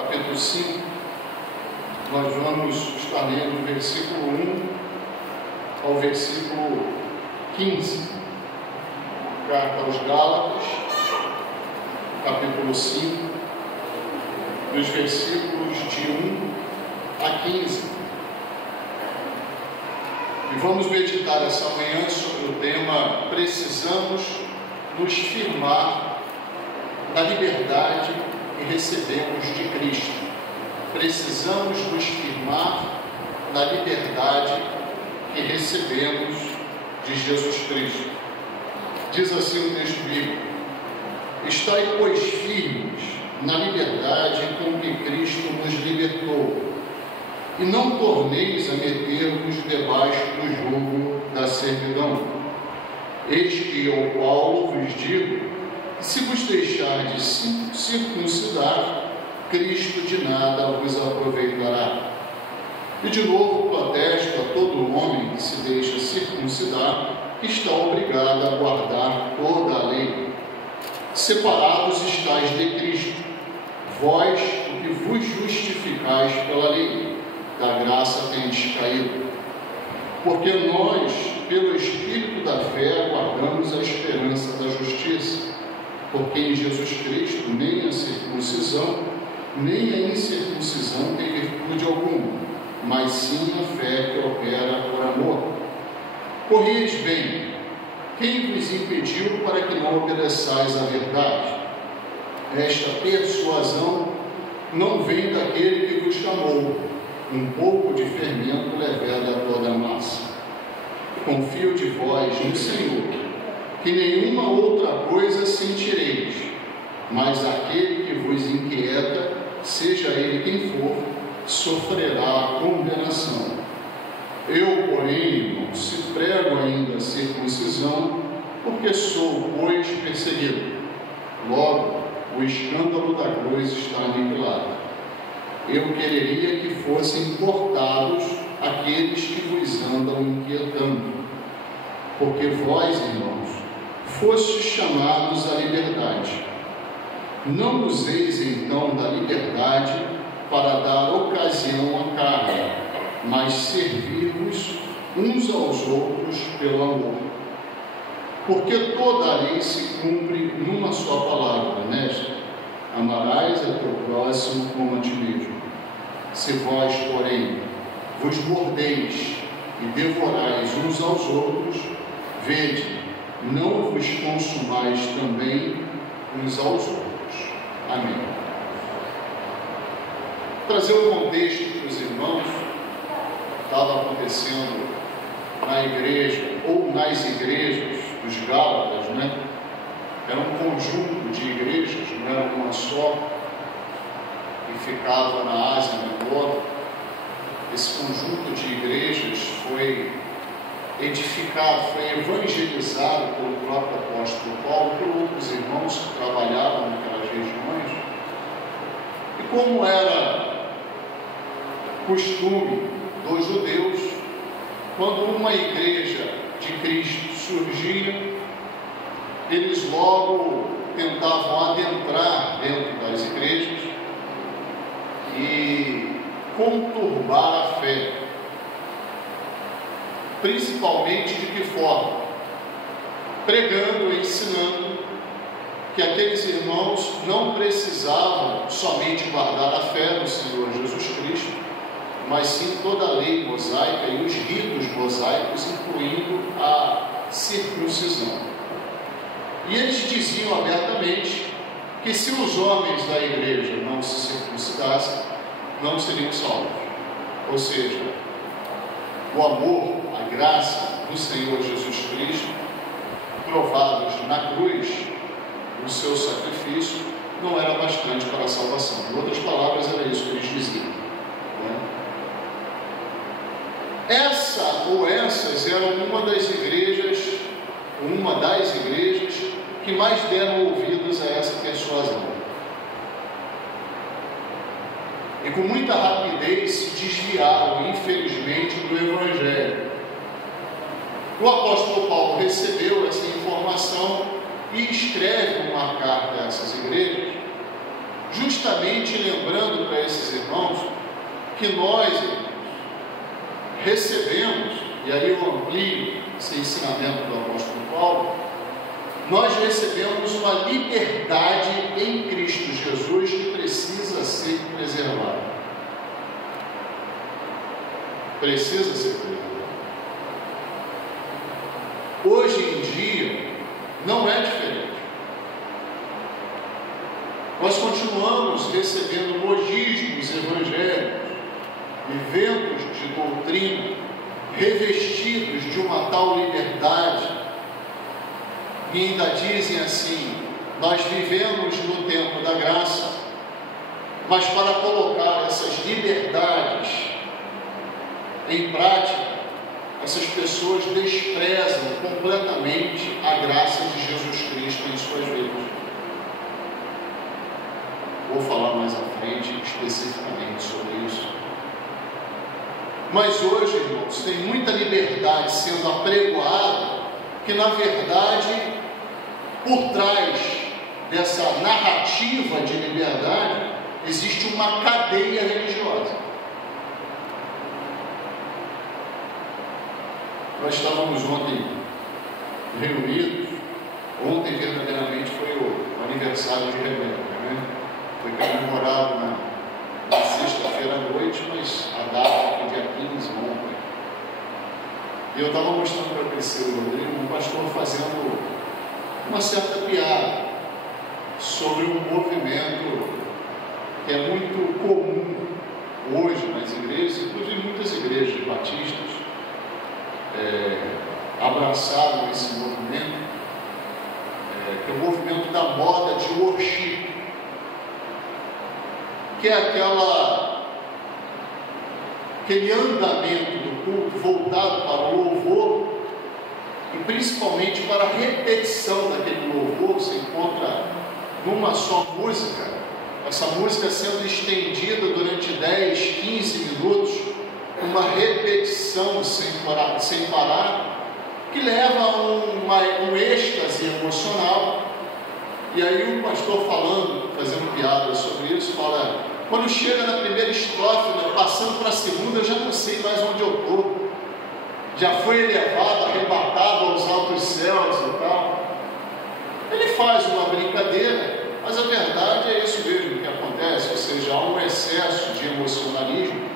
capítulo 5, nós vamos estar lendo o versículo 1 ao versículo 15. Carta aos Gálatas, capítulo 5, dos versículos de 1 a 15. E vamos meditar essa manhã sobre o tema: precisamos nos firmar na liberdade que recebemos de Cristo. Precisamos nos firmar na liberdade que recebemos de Jesus Cristo. Diz assim o texto bíblico: estai, pois, firmes na liberdade com que Cristo nos libertou, e não torneis a meter-vos debaixo do jugo da servidão. Eis que eu, Paulo, vos digo que, se vos deixardes circuncidar, Cristo de nada vos aproveitará. E de novo protesto a todo homem que se deixa circuncidar, que está obrigado a guardar toda a lei. Separados estáis de Cristo, vós, o que vos justificais pela lei, da graça tendes caído. Porque nós, pelo Espírito da fé, aguardamos a esperança da justiça. Porque em Jesus Cristo nem a circuncisão, nem a incircuncisão tem virtude alguma, mas sim a fé que opera por amor. Corrieis bem. Quem vos impediu para que não obedeçais à verdade? Esta persuasão não vem daquele que vos chamou. Um pouco de fermento leveda a toda a massa. Confio de vós no Senhor, que nenhuma outra coisa sentireis, mas aquele que vos inquieta, seja ele quem for, sofrerá a condenação. Eu, porém, irmãos, se prego ainda a circuncisão, porque sou, pois, perseguido. Logo, o escândalo da cruz está aniquilado. Eu quereria que fossem cortados aqueles que vos andam inquietando. Porque vós, irmãos, fostes chamados à liberdade. Não useis então da liberdade para dar ocasião à carne, mas servir-vos uns aos outros pelo amor. Porque toda a lei se cumpre numa só palavra, nesta: amarás a teu próximo como a ti mesmo. Se vós, porém, vos mordeis e devorais uns aos outros, vede, não vos consumais também uns aos outros. Amém. Trazer o contexto para os irmãos, estava acontecendo na igreja, ou nas igrejas dos Gálatas, né? Era um conjunto de igrejas, não era uma só, que ficava na Ásia Menor. Esse conjunto de igrejas foi edificado, foi evangelizado pelo próprio apóstolo Paulo, por outros irmãos que trabalhavam naquelas regiões. E como era costume dos judeus, quando uma igreja de Cristo surgia, eles logo tentavam adentrar dentro das igrejas e conturbar a fé. Principalmente de que forma? Pregando e ensinando que aqueles irmãos não precisavam somente guardar a fé no Senhor Jesus Cristo, mas sim toda a lei mosaica e os ritos mosaicos, incluindo a circuncisão. E eles diziam abertamente que se os homens da igreja não se circuncidassem, não seriam salvos. Ou seja, o amor, a graça do Senhor Jesus Cristo, provados na cruz, o seu sacrifício, não era bastante para a salvação. Em outras palavras, era isso que eles diziam, né? Essa ou essas eram uma das igrejas que mais deram ouvidos a essa persuasão. E com muita rapidez se desviaram, infelizmente, do Evangelho. O apóstolo Paulo recebeu essa informação e escreve uma carta a essas igrejas, justamente lembrando para que nós, irmãos, recebemos, e aí eu amplio esse ensinamento do apóstolo Paulo, nós recebemos uma liberdade em Cristo Jesus que precisa ser preservada. Precisa ser preservada. Hoje em dia, não é diferente. Nós continuamos recebendo logismos evangélicos, eventos de doutrina, revestidos de uma tal liberdade, e ainda dizem assim: nós vivemos no tempo da graça, mas para colocar essas liberdades em prática, essas pessoas desprezam completamente a graça de Jesus Cristo em suas vidas. Vou falar mais à frente especificamente sobre isso. Mas hoje, irmãos, tem muita liberdade sendo apregoada, que na verdade, por trás dessa narrativa de liberdade, existe uma cadeia religiosa. Nós estávamos ontem reunidos. Ontem, verdadeiramente, foi o aniversário de Rebeca, né? Foi comemorado na sexta-feira à noite, mas a data foi dia 15 ontem. E eu estava mostrando para o Priscila e Rodrigo, um pastor fazendo uma certa piada sobre um movimento que é muito comum hoje nas igrejas, inclusive muitas igrejas batistas abraçaram esse movimento, que é o movimento da moda de worship, que é aquele andamento do culto voltado para o louvor, e principalmente para a repetição daquele louvor. Você encontra numa só música, essa música sendo estendida durante 10, 15 minutos, uma repetição sem parar, que leva a um êxtase emocional. E aí o pastor fazendo piada sobre isso, fala: quando chega na primeira estrofe, passando para a segunda, eu já não sei mais onde eu estou. Já foi elevado, arrebatado aos altos céus e tal. Ele faz uma brincadeira, mas a verdade é isso mesmo que acontece, ou seja, há um excesso de emocionalismo,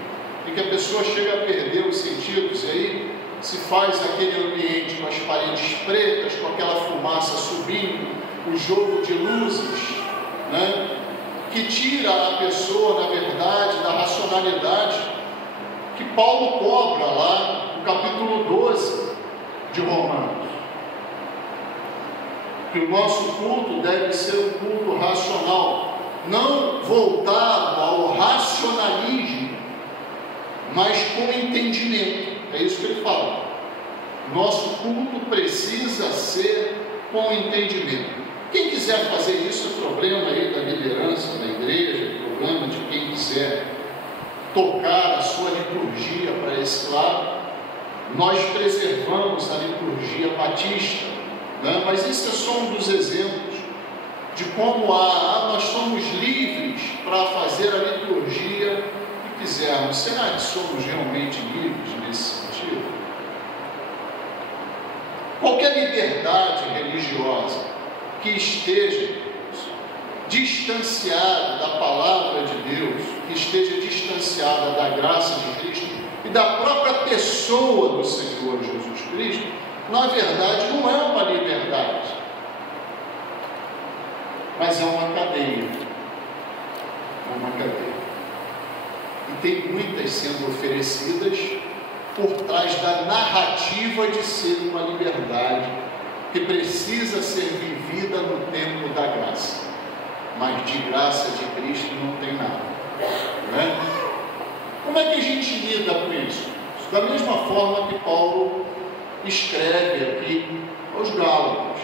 e que a pessoa chega a perder os sentidos, e aí se faz aquele ambiente com as paredes pretas, com aquela fumaça subindo, o jogo de luzes, né, que tira a pessoa, na verdade, da racionalidade que Paulo cobra lá no capítulo 12 de Romanos. Que o nosso culto deve ser um culto racional, não voltado ao racionalismo, mas com entendimento. É isso que ele fala. Nosso culto precisa ser com entendimento. Quem quiser fazer isso, é problema aí da liderança da igreja, problema de quem quiser tocar a sua liturgia para esse lado. Nós preservamos a liturgia batista, né? Mas isso é só um dos exemplos de como nós somos livres para fazer a liturgia que quisermos. Será que somos realmente livres nesse sentido? Qualquer liberdade religiosa que esteja distanciada da palavra de Deus, que esteja distanciada da graça de Cristo e da própria pessoa do Senhor Jesus Cristo, na verdade não é uma liberdade, mas é uma cadeia. É uma cadeia. E tem muitas sendo oferecidas por trás da narrativa de ser uma liberdade que precisa ser vivida no tempo da graça. Mas de graça de Cristo não tem nada, né? Como é que a gente lida com isso? Da mesma forma que Paulo escreve aqui aos Gálatas.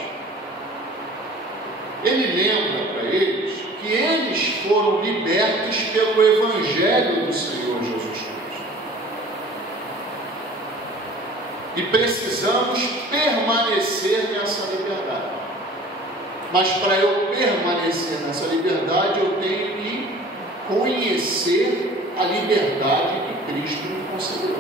Ele lembra para eles que eles foram libertos pelo Evangelho do Senhor Jesus Cristo. E precisamos permanecer nessa liberdade. Mas para eu permanecer nessa liberdade, eu tenho que conhecer a liberdade que Cristo me concedeu.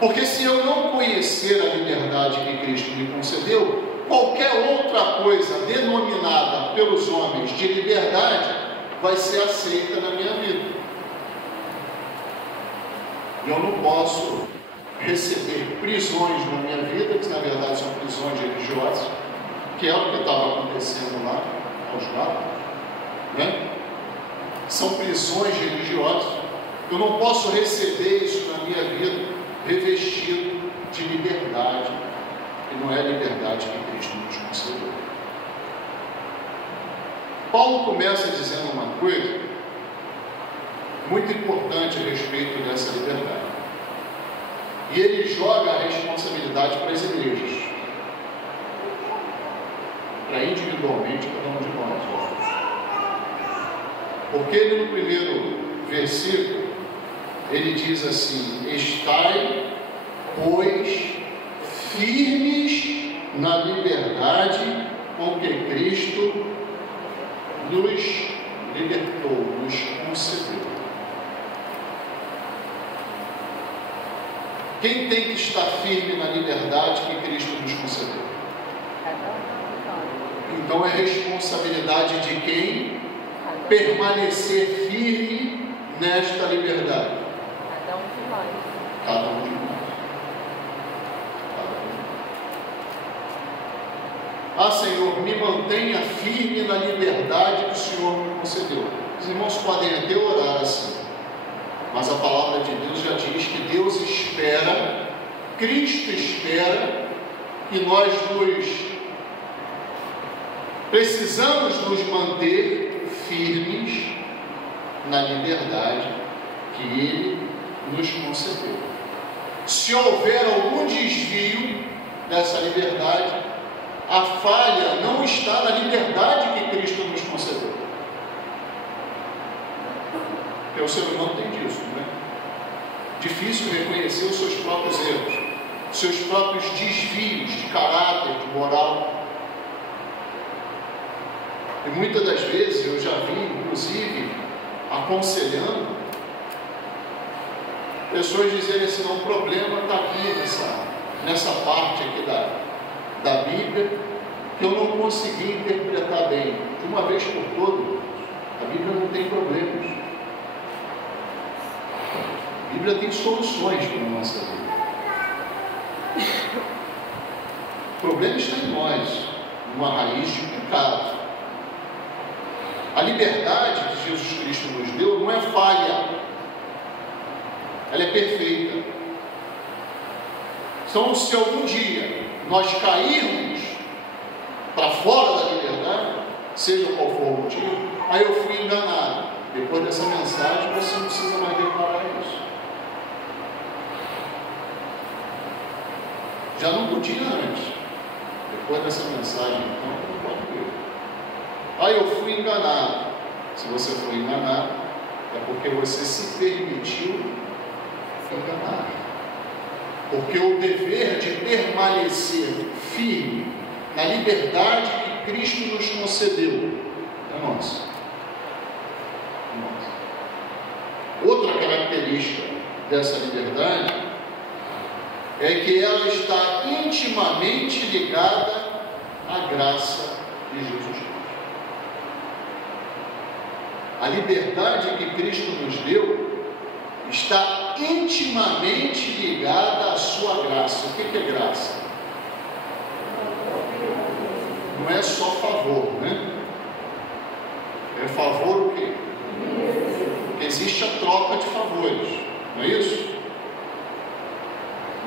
Porque se eu não conhecer a liberdade que Cristo me concedeu, qualquer outra coisa denominada pelos homens de liberdade vai ser aceita na minha vida. E eu não posso receber prisões na minha vida, que na verdade são prisões religiosas, que é o que estava acontecendo lá aos Gálatas, né? São prisões religiosas. Eu não posso receber isso na minha vida revestido de liberdade, que não é a liberdade que Cristo nos concedeu. Paulo começa dizendo uma coisa muito importante a respeito dessa liberdade. E ele joga a responsabilidade para as igrejas, para individualmente cada um de nós. Porque ele no primeiro versículo, ele diz assim: estai, pois, firmes na liberdade com que Cristo nos libertou, nos concedeu. Quem tem que estar firme na liberdade que Cristo nos concedeu? Então é responsabilidade de quem permanecer firme nesta liberdade? Cada um de nós. Cada um de nós. Ah, Senhor, me mantenha firme na liberdade que o Senhor me concedeu. Os irmãos podem até orar assim, mas a palavra de Deus já diz que Deus espera, Cristo espera, que nós precisamos nos manter firmes na liberdade que Ele nos concedeu. Se houver algum desvio dessa liberdade, a falha não está na liberdade que Cristo nos concedeu. Porque o ser humano tem disso, né? Difícil reconhecer os seus próprios erros, seus próprios desvios de caráter, de moral. E muitas das vezes eu já vi, inclusive, aconselhando pessoas dizerem assim: não, o problema está aqui nessa parte aqui da Bíblia, que eu não consegui interpretar bem. De uma vez por todas, a Bíblia não tem problemas. A Bíblia tem soluções para a nossa vida. O problema está em nós, numa raiz de pecado. A liberdade que Jesus Cristo nos deu não é falha, ela é perfeita. Então, se algum dia nós cairmos para fora da liberdade, seja qual for o motivo, aí eu fui enganado. Depois dessa mensagem, você não precisa mais declarar isso. Já não podia antes. Depois dessa mensagem, então, não pode ver. Aí eu fui enganado. Se você foi enganado, é porque você se permitiu enganar. Porque o dever de permanecer firme na liberdade que Cristo nos concedeu é nosso. Outra característica dessa liberdade é que ela está intimamente ligada à graça de Jesus Cristo. A liberdade que Cristo nos deu está intimamente ligada à sua graça. O que é graça? Não é só favor, né? É favor o quê? Porque existe a troca de favores, não é isso?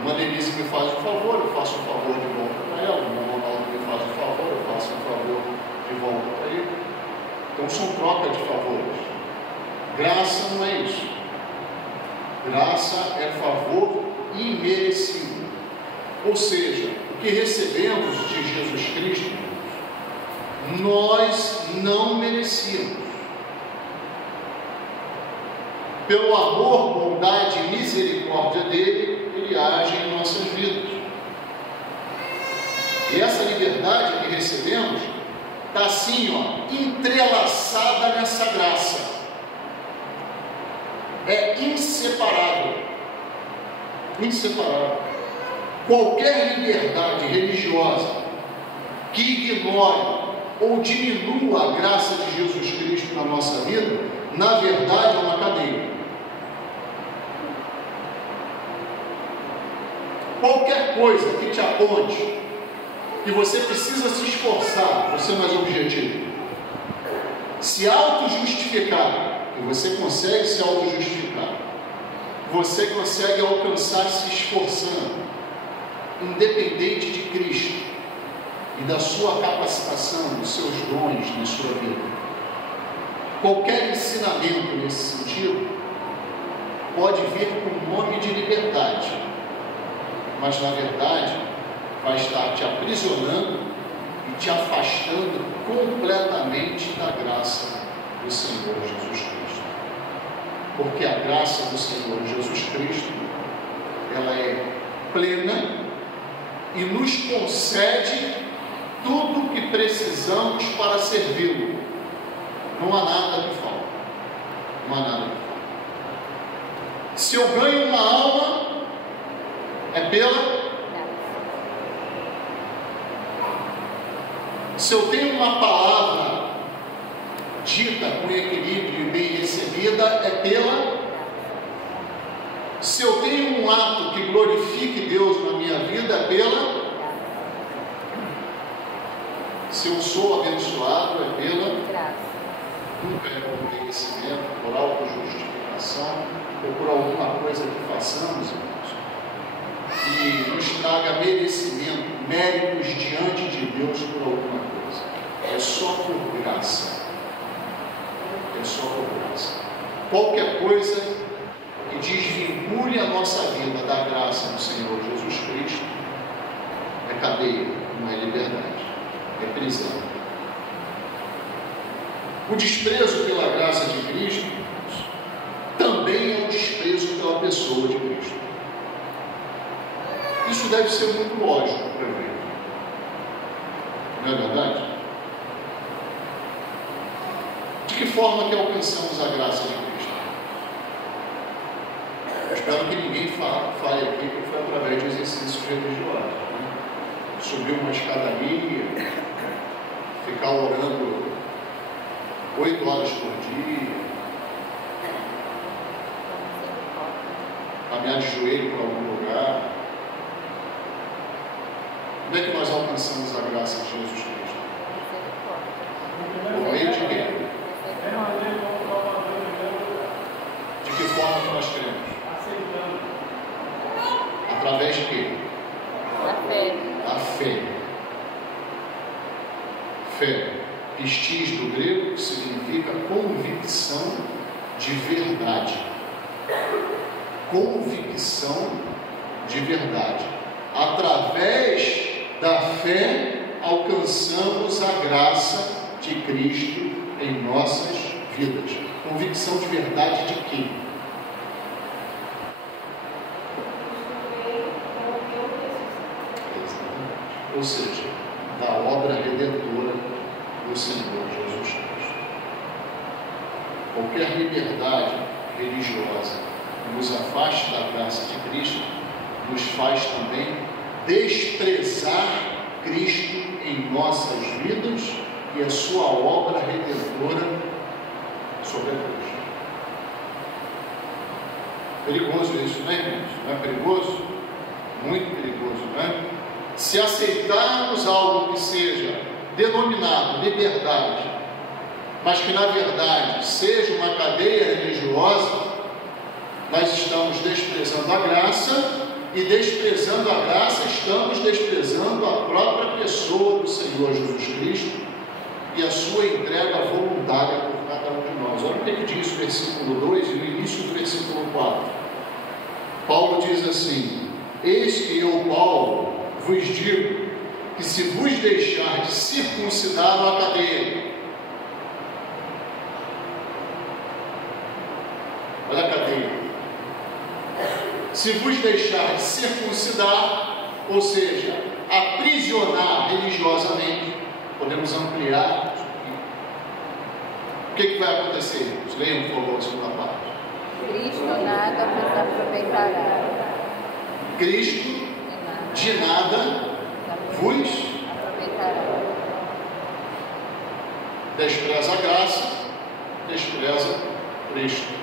Uma Denise me faz um favor, eu faço um favor de volta para ela. Uma Ronaldo me faz um favor, eu faço um favor de volta para ele. Então são troca de favores. Graça não é isso. Graça é favor imerecido. Ou seja, o que recebemos de Jesus Cristo, nós não merecíamos. Pelo amor, bondade e misericórdia dele, ele age em nossas vidas. E essa liberdade que recebemos está assim, entrelaçada nessa graça. é inseparável. Inseparável. Qualquer liberdade religiosa que ignore ou diminua a graça de Jesus Cristo na nossa vida, na verdade é uma cadeia. Qualquer coisa que te aponte que você precisa se esforçar para ser mais objetivo, se auto-justificar, e você consegue se auto-justificar, você consegue alcançar se esforçando, independente de Cristo e da sua capacitação, dos seus dons na sua vida. Qualquer ensinamento nesse sentido pode vir com o nome de liberdade, mas na verdade vai estar te aprisionando e te afastando completamente da graça do Senhor Jesus Cristo. Porque a graça do Senhor Jesus Cristo, ela é plena e nos concede tudo o que precisamos para servi-lo. Não há nada que falta. Não há nada que falta. Se eu ganho uma alma, é pela... Se eu tenho uma palavra dita com equilíbrio e bem recebida, é pela... Se eu tenho um ato que glorifique Deus na minha vida, é pela... Se eu sou abençoado, é pela... Nunca é por merecimento, por autojustificação ou por alguma coisa que façamos, irmãos, que nos traga merecimento, méritos diante de Deus por alguma coisa. É só por graça. É só por graça. Qualquer coisa que desvincule a nossa vida da graça do Senhor Jesus Cristo é cadeia, não é liberdade, é prisão. O desprezo pela graça de Cristo também é um desprezo pela pessoa de Cristo. Isso deve ser muito lógico para ver. Não é verdade? De que forma que alcançamos a graça de Cristo? Eu espero que ninguém fale aqui que foi através de exercícios religiosos. Né? Subir uma escadaria, ficar orando 8 horas por dia, caminhar de joelho para algum lugar. Como é que nós alcançamos a graça de Jesus Cristo? Por meio de quê? De que forma que nós cremos? Através de quê? Da fé. Da fé. Fé. Pistis do grego significa convicção de verdade. Convicção de verdade. Através da fé alcançamos a graça de Cristo em nossas vidas. Convicção de verdade de quê? Ou seja, da obra redentora do Senhor Jesus Cristo. Qualquer liberdade religiosa que nos afaste da graça de Cristo nos faz também desprezar Cristo em nossas vidas e a sua obra redentora sobre a cruz. Perigoso isso, não é, irmãos? Não é perigoso? Muito perigoso, não é? Se aceitarmos algo que seja denominado liberdade, mas que na verdade seja uma cadeia religiosa, nós estamos desprezando a graça, e desprezando a graça, estamos desprezando a própria pessoa do Senhor Jesus Cristo e a sua entrega voluntária por cada um de nós. Olha o que ele diz no versículo 2 e no início do versículo 4. Paulo diz assim: eis que eu, Paulo, vos digo que se vos deixar de circuncidar a cadeia, olha a cadeia, se vos deixar de circuncidar, ou seja, aprisionar religiosamente, podemos ampliar. O que vai acontecer? Leiam, por favor, a segunda parte. Cristo nada vos aproveitará. Cristo de nada vos aproveitará. Despreza a graça, despreza Cristo.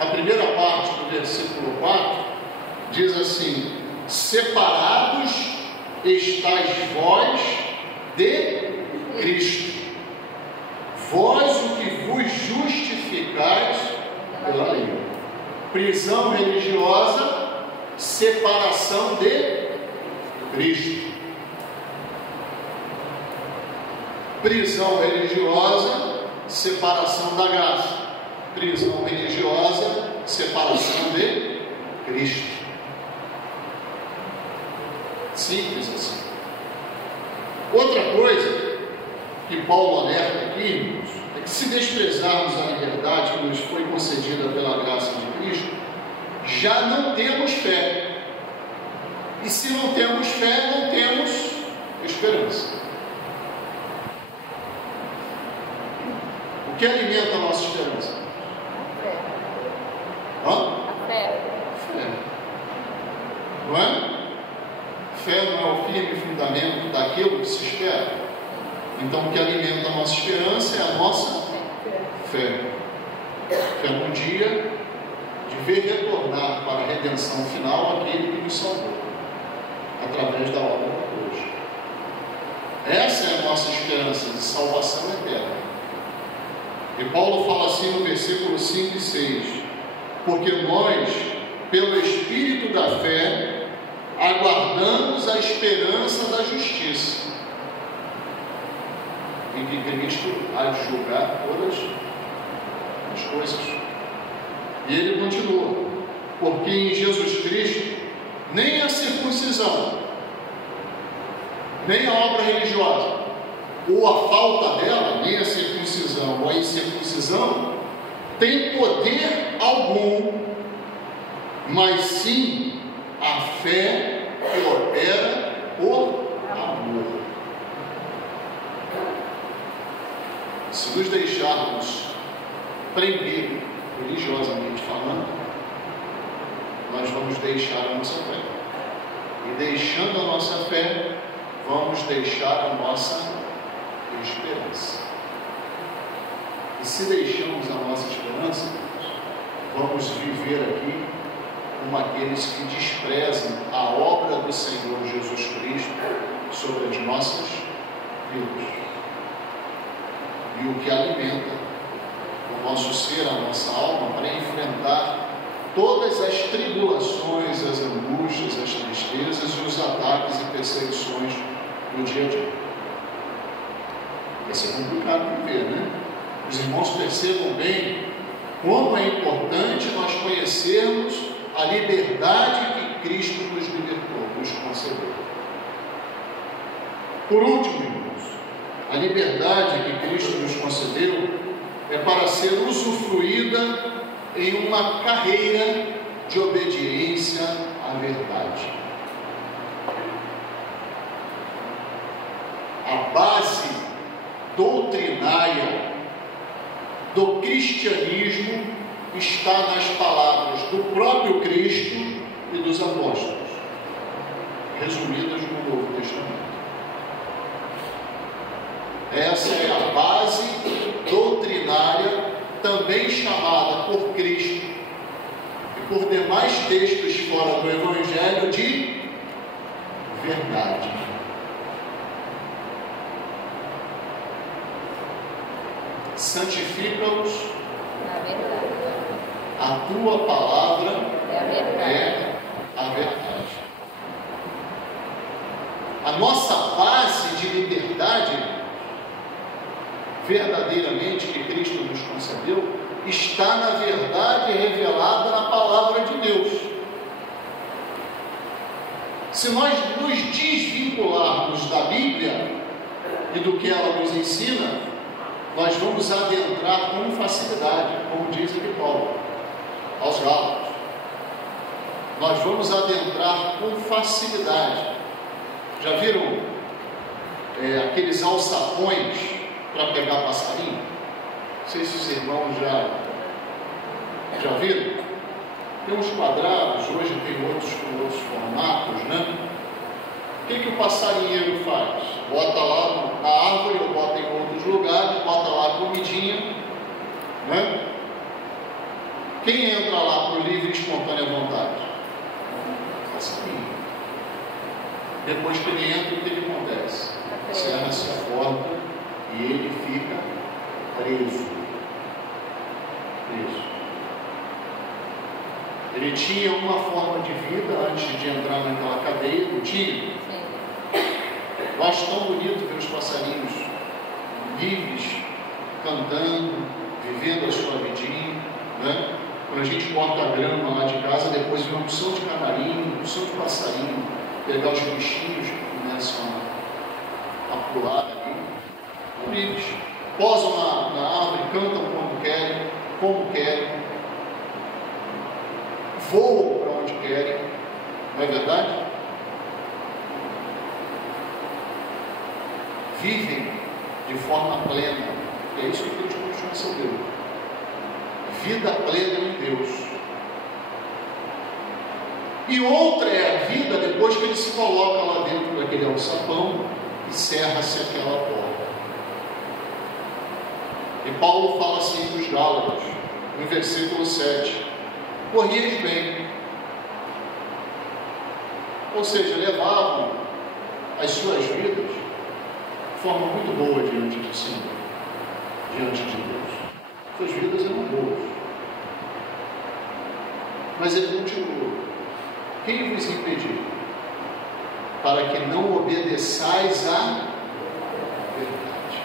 A primeira parte do versículo 4 diz assim: separados estáis vós de Cristo, vós o que vos justificais pela lei. Prisão religiosa, separação de Cristo. Prisão religiosa, separação da graça. Prisão religiosa, separação de Cristo. Simples assim. Outra coisa que Paulo alerta aqui, irmãos, é que se desprezarmos a liberdade que nos foi concedida pela graça de Cristo, já não temos fé. E se não temos fé, não temos esperança. O que alimenta a nossa esperança? A fé. Fé. Não é? Fé não é o firme fundamento daquilo que se espera. Então, o que alimenta a nossa esperança é a nossa fé. Fé no dia de ver retornar para a redenção final aquele que nos salvou, através da obra da cruz. Essa é a nossa esperança de salvação eterna. E Paulo fala assim no versículo 5 e 6: porque nós, pelo Espírito da fé, aguardamos a esperança da justiça, em que Cristo há de julgar todas as coisas. E ele continua: porque em Jesus Cristo nem a circuncisão, nem a obra religiosa, ou a falta dela, nem a circuncisão ou a incircuncisão, tem poder algum, mas sim a fé que opera por amor. Se nos deixarmos prender, religiosamente falando, nós vamos deixar a nossa fé. E deixando a nossa fé, vamos deixar a nossa esperança. E se deixamos a nossa esperança, vamos viver aqui como aqueles que desprezam a obra do Senhor Jesus Cristo sobre as nossas vidas. E o que alimenta o nosso ser, a nossa alma, para enfrentar todas as tribulações, as angústias, as tristezas e os ataques e perseguições do dia a dia. Vai ser complicado viver, né? Os irmãos percebam bem como é importante nós conhecermos a liberdade que Cristo nos libertou, nos concedeu. Por último, irmãos, a liberdade que Cristo nos concedeu é para ser usufruída em uma carreira de obediência à verdade. A base doutrinária do cristianismo está nas palavras do próprio Cristo e dos apóstolos, resumidas no Novo Testamento. Essa é a base doutrinária, também chamada por Cristo e por demais textos fora do Evangelho de verdade. Santifica-os Na verdade. a tua palavra É a verdade. é a verdade. A nossa base de liberdade, verdadeiramente, que Cristo nos concedeu, está na verdade revelada na palavra de Deus. Se nós nos desvincularmos da Bíblia e do que ela nos ensina, nós vamos adentrar com facilidade, como diz aqui Paulo aos Gálatas. Nós vamos adentrar com facilidade. Já viram aqueles alçapões para pegar passarinho? Não sei se os irmãos Já viram? Tem uns quadrados, hoje tem outros com outros formatos, né? O que o passarinheiro faz? Bota lá na árvore ou bota em outros lugares, bota lá a comidinha, né? Quem entra lá por livre e espontânea vontade? O passarinho. Depois que ele entra, o que ele acontece? Cerra-se a porta e ele fica preso. Ele tinha uma forma de vida antes de entrar naquela cadeia, não tinha? Sim. Eu acho tão bonito ver os passarinhos livres, cantando, vivendo a sua vidinha, né? Quando a gente corta a grama lá de casa, depois vem uma opção de canarinho, uma opção de passarinho, pegar os bichinhos que começam a pular ali, estão livres, posam na árvore, cantam quando querem, como querem, voam para onde querem, não é verdade? Vivem de forma plena, é isso que Deus concedeu. Vida plena em Deus. E outra é a vida depois que ele se coloca lá dentro daquele alçapão e cerra-se aquela porta. E Paulo fala assim dos Gálatas, no versículo 7. Corrieis bem. Ou seja, levavam as suas vidas de forma muito boa diante do Senhor, diante de Deus. Suas vidas eram boas. Mas ele continua: quem vos impediu? Para que não obedeçais à verdade.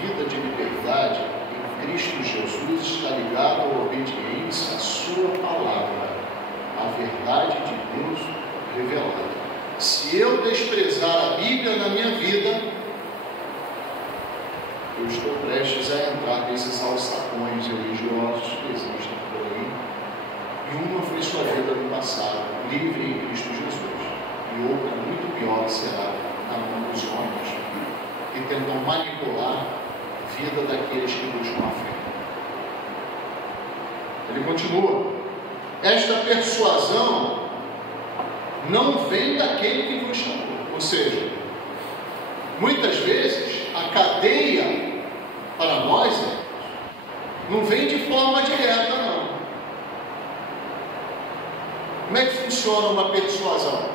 Vida de liberdade em Cristo Jesus está ligada à obediência à sua palavra, à verdade de Deus revelada. Se eu desprezar a Bíblia na minha vida, eu estou prestes a entrar nesses alçapões religiosos que existem por aí. E uma foi sua vida no passado, livre em Cristo Jesus. E outra, muito pior, será na mão dos homens que tentam manipular a vida daqueles que buscam a fé. Ele continua: esta persuasão não vem daquele que vos chamou. Ou seja, muitas vezes a cadeia para nós não vem de forma direta, não. Como é que funciona uma persuasão?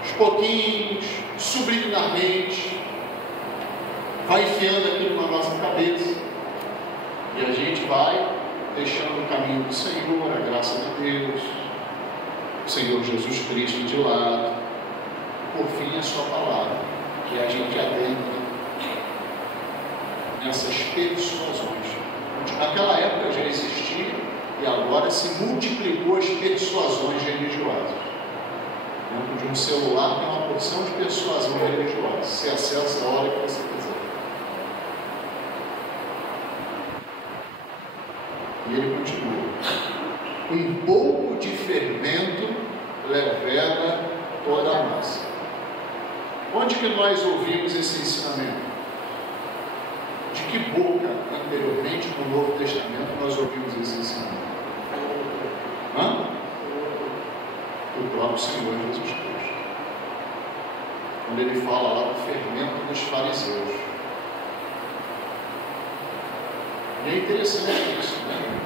Aos pouquinhos, subliminarmente, vai enfiando aquilo na nossa cabeça e a gente vai deixando o caminho do Senhor, a graça de Deus, o Senhor Jesus Cristo de lado, por fim a sua palavra, que a gente adentra nessas persuasões. Naquela época já existia e agora se multiplicou as persuasões religiosas. Dentro de um celular tem uma porção de persuasão religiosa. Você acessa a hora que você quiser. E ele continua: um pouco de fermento leveda toda a massa. Onde que nós ouvimos esse ensinamento? De que boca, anteriormente, no Novo Testamento, nós ouvimos esse ensinamento? O próprio Senhor Jesus Cristo. Quando ele fala lá do fermento dos fariseus. E é interessante isso, né?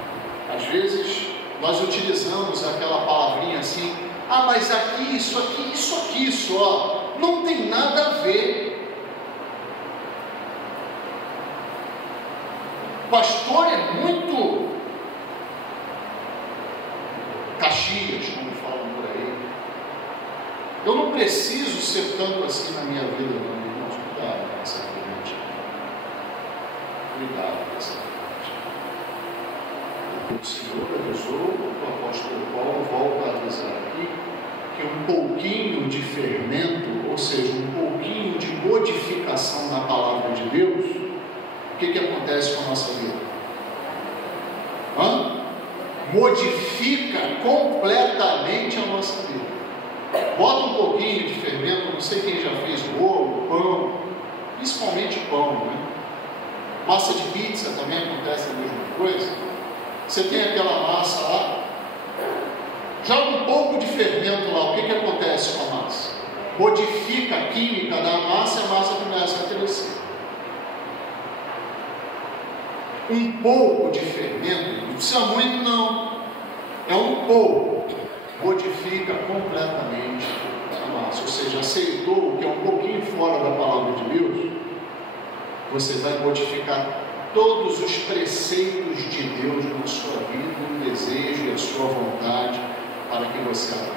Às vezes, nós utilizamos aquela palavrinha assim: ah, mas aqui, isso só, não tem nada a ver. Pastor é muito Caxias, como falam por aí. Eu não preciso ser tanto assim na minha vida, não. Irmãos, cuidado com essa frente. Cuidado com essa frente. O Senhor avisou, o apóstolo Paulo volta a avisar aqui, que um pouquinho de fermento, ou seja, um pouquinho de modificação na palavra de Deus, o que acontece com a nossa vida? Modifica completamente a nossa vida. Bota um pouquinho de fermento, não sei quem já fez bolo, pão, principalmente pão, né? Massa de pizza também acontece a mesma coisa. Você tem aquela massa lá, joga um pouco de fermento lá, o que acontece com a massa? Modifica a química da massa e a massa começa a crescer. Um pouco de fermento, não precisa muito não, é um pouco, modifica completamente a massa. Ou seja, aceitou o que é um pouquinho fora da palavra de Deus, você vai modificar todos os preceitos de Deus na sua vida, o desejo e a sua vontade para que você haja.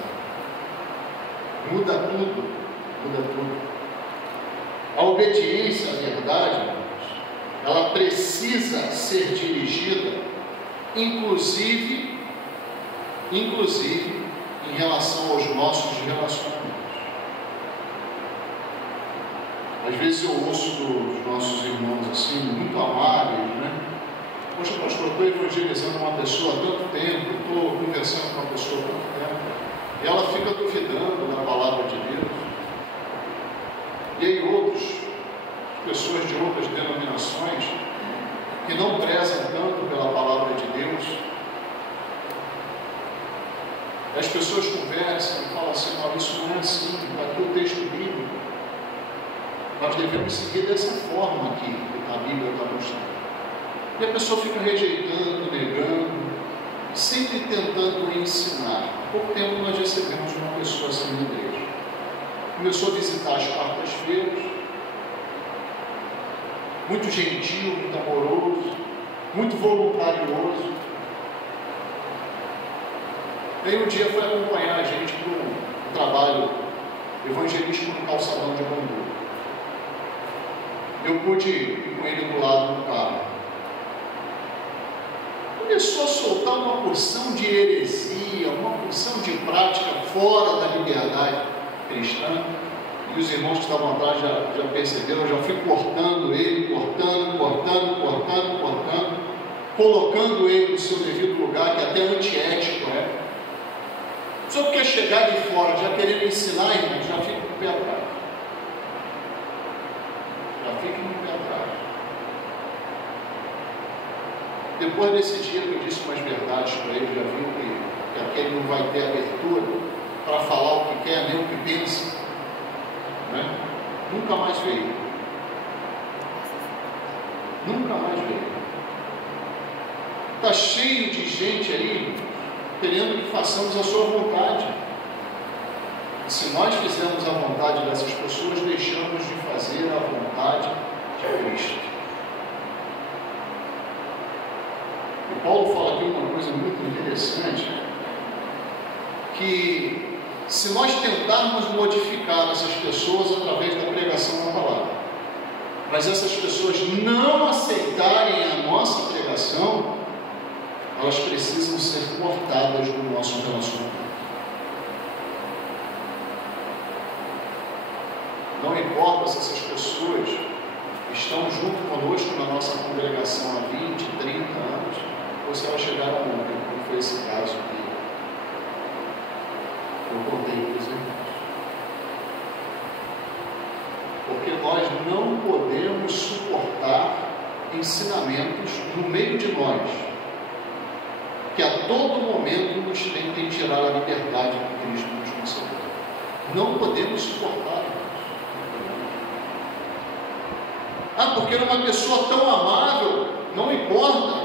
Muda tudo, muda tudo. A obediência à verdade, irmãos, ela precisa ser dirigida, inclusive em relação aos nossos relacionamentos. Às vezes eu ouço dos nossos irmãos assim, muito amáveis, né? Poxa, pastor, estou evangelizando uma pessoa há tanto tempo, estou conversando com uma pessoa há tanto tempo, e ela fica duvidando da palavra de Deus. E aí outros, pessoas de outras denominações, que não prezam tanto pela palavra de Deus, as pessoas conversam e falam assim: não, isso não é assim, está aqui o texto bíblico. Nós devemos seguir dessa forma aqui, a Bíblia está mostrando. E a pessoa fica rejeitando, negando, sempre tentando ensinar. Há pouco tempo nós recebemos uma pessoa assim na igreja. Começou a visitar as quartas-feiras, muito gentil, muito amoroso, muito voluntarioso. Aí um dia foi acompanhar a gente para um trabalho evangelístico no calçadão de Bangu. Eu pude ir com ele do lado do carro. Começou a soltar uma porção de heresia, uma porção de prática fora da liberdade cristã. E os irmãos que estavam atrás já perceberam, eu já fui cortando ele, cortando, colocando ele no seu devido lugar, que é até antiético é. Só que quer chegar de fora, já querendo ensinar, irmãos, já fica com o pé atrás. Fique no pé atrás. Depois desse dia que eu disse umas verdades para ele, já viu que aquele não vai ter abertura para falar o que quer, nem o que pensa, né? Nunca mais veio. Nunca mais veio. Está cheio de gente aí querendo que façamos a sua vontade. Se nós fizermos a vontade dessas pessoas, deixamos de fazer a vontade de Cristo. E Paulo fala aqui uma coisa muito interessante, que se nós tentarmos modificar essas pessoas através da pregação da palavra, mas essas pessoas não aceitarem a nossa pregação, elas precisam ser cortadas do nosso relacionamento. Não importa se essas pessoas estão junto conosco na nossa congregação há 20, 30 anos, ou se elas chegaram ontem, como foi esse caso que eu contei para os irmãos. Porque nós não podemos suportar ensinamentos no meio de nós, que a todo momento nos tentem tirar a liberdade que Cristo nos concedeu. Não podemos suportar. Porque era uma pessoa tão amável, não importa.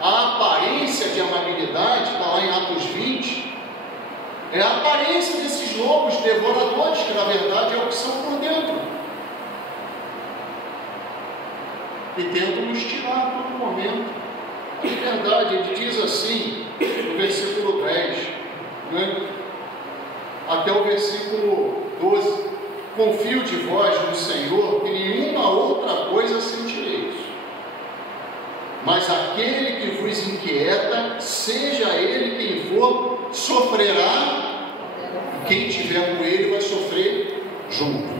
A aparência de amabilidade, está lá em Atos 20, é a aparência desses lobos devoradores, que na verdade é o que são por dentro. E tentam nos tirar a todo momento a liberdade. Ele diz assim, no versículo 10, né, até o versículo 12: confio de vós no Senhor, que nenhuma outra coisa sentireis. Mas aquele que vos inquieta, seja ele quem for, sofrerá. Quem tiver com ele vai sofrer junto.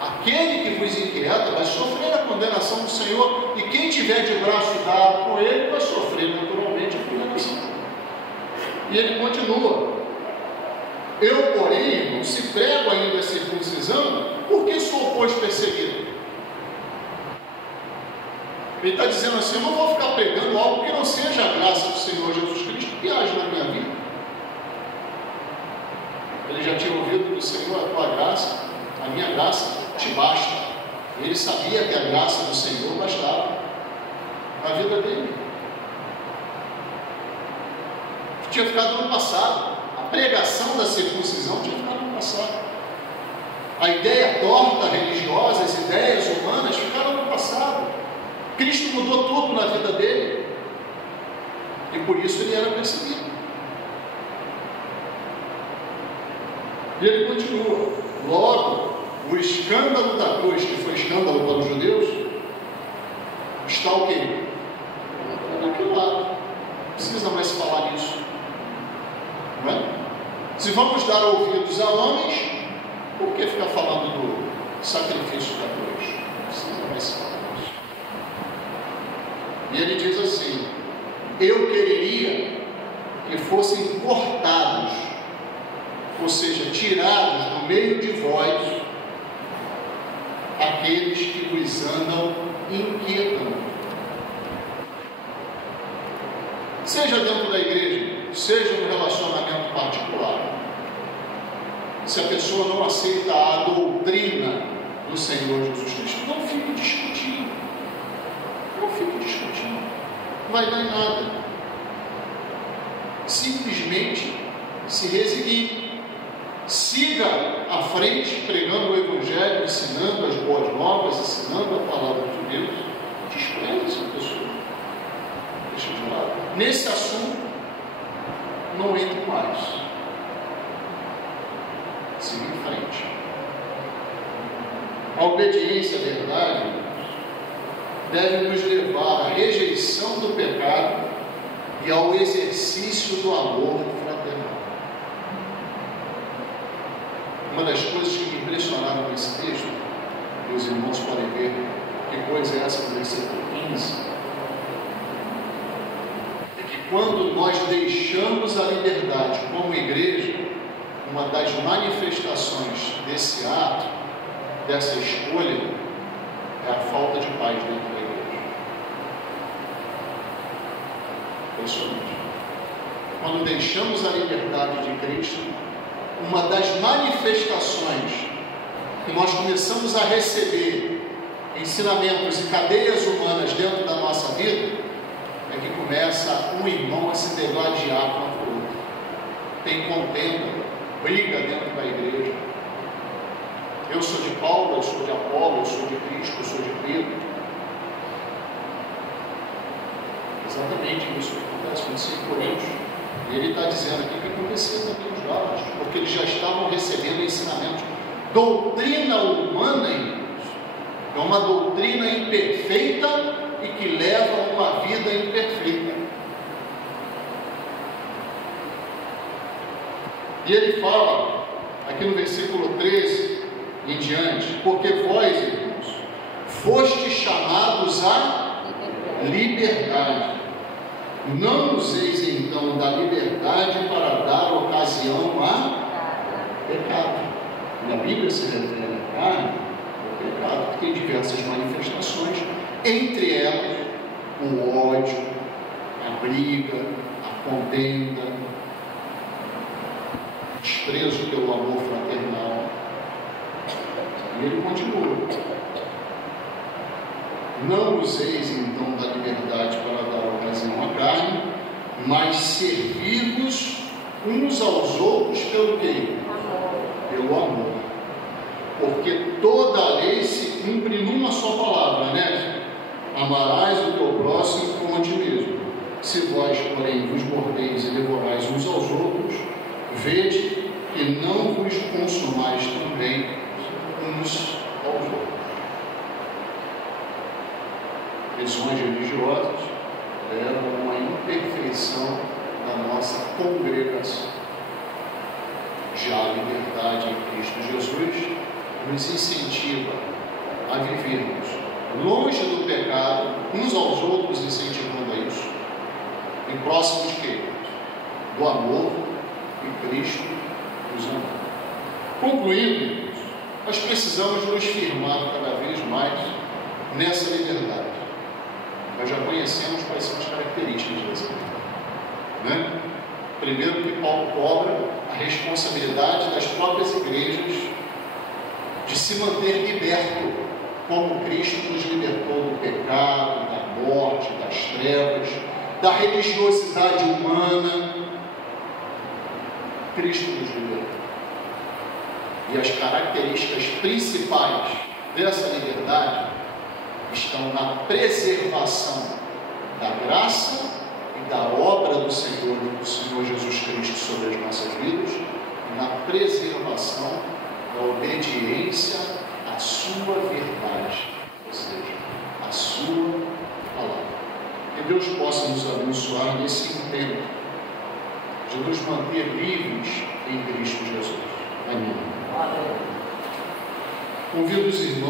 Aquele que vos inquieta vai sofrer a condenação do Senhor, e quem tiver de braço dado com ele vai sofrer naturalmente a condenação. E ele continua: eu, porém, irmão, se prego ainda a circuncisão, por que sou, pois, perseguido? Ele está dizendo assim: eu não vou ficar pregando algo que não seja a graça do Senhor Jesus Cristo que age na minha vida. Ele já tinha ouvido do Senhor: a tua graça, a minha graça te basta. Ele sabia que a graça do Senhor bastava na vida dele. Tinha ficado no passado. A pregação da circuncisão tinha ficado no passado. A ideia torta religiosa, as ideias humanas ficaram no passado. Cristo mudou tudo na vida dele. E por isso ele era perseguido. E ele continua. Logo, o escândalo da cruz, que foi escândalo para os judeus, está o quê? Daquele lado. Não precisa mais falar nisso. Não é? Se vamos dar ouvidos a homens, por que ficar falando do sacrifício da cruz? Não precisa mais falar nisso. E ele diz assim: eu quereria que fossem cortados, ou seja, tirados do meio de vós, aqueles que vos andam inquietando. Seja dentro da igreja, seja no relacionamento particular. Se a pessoa não aceita a doutrina do Senhor Jesus Cristo, não fique discutindo. Não fique discutindo. Não vai dar em nada. Simplesmente se resigne. Siga à frente, pregando o Evangelho, ensinando as boas novas, ensinando a palavra de Deus. Despreze essa pessoa. Deixa de lado. Nesse assunto, não entre mais. Siga em frente. A obediência à verdade deve nos levar à rejeição do pecado e ao exercício do amor fraternal. Uma das coisas que me impressionaram nesse texto, meus irmãos podem ver que coisa é essa do versículo 15, é que quando nós deixamos a liberdade como igreja, uma das manifestações desse ato, dessa escolha, é a falta de paz dentro da igreja. Impressionante. Quando deixamos a liberdade de Cristo, uma das manifestações que nós começamos a receber ensinamentos e cadeias humanas dentro da nossa vida, é que começa um irmão a se degladiar contra o outro. Tem contenda, briga dentro da igreja. Eu sou de Paulo, eu sou de Apolo, eu sou de Cristo, eu sou de Pedro. Exatamente isso que acontece com os 5 Coríntios. E ele está dizendo aqui que acontecia também os Gálatas, porque eles já estavam recebendo ensinamentos. Doutrina humana, irmãos, é uma doutrina imperfeita e que leva a uma vida imperfeita. E ele fala, aqui no versículo 13 em diante: porque vós, irmãos, fostes chamados à liberdade. Não useis então da liberdade para dar ocasião a pecado. Na Bíblia se refere à carne, ao pecado, que tem diversas manifestações, entre elas o ódio, a briga, a contenda, desprezo pelo amor fraternal. E ele continua: não useis então da liberdade para dar ocasião à carne, mas servi-vos uns aos outros pelo quê? Pelo amor. Porque toda a lei se cumpre numa só palavra, né? Amarás o teu próximo como a ti mesmo. Se vós, porém, vos mordeis e devorais uns aos outros, vede que não vos consumais também uns aos outros. Visões religiosas levam a uma imperfeição da nossa congregação. Já a liberdade em Cristo Jesus nos incentiva a vivermos longe do pecado, uns aos outros, incentivando a isso, e próximo de quê? Do amor que Cristo nos ama. Concluindo, nós precisamos nos firmar cada vez mais nessa liberdade. Nós já conhecemos quais são as características dessa igreja, né? Primeiro, que Paulo cobra a responsabilidade das próprias igrejas de se manter liberto, como Cristo nos libertou do pecado, da morte, das trevas, da religiosidade humana. Cristo nos libertou. E as características principais dessa liberdade estão na preservação da graça e da obra do Senhor Jesus Cristo sobre as nossas vidas, e na preservação da obediência à sua verdade, ou seja, à sua palavra. Que Deus possa nos abençoar nesse intento de nos manter livres em Cristo Jesus. Amém. Convido os irmãos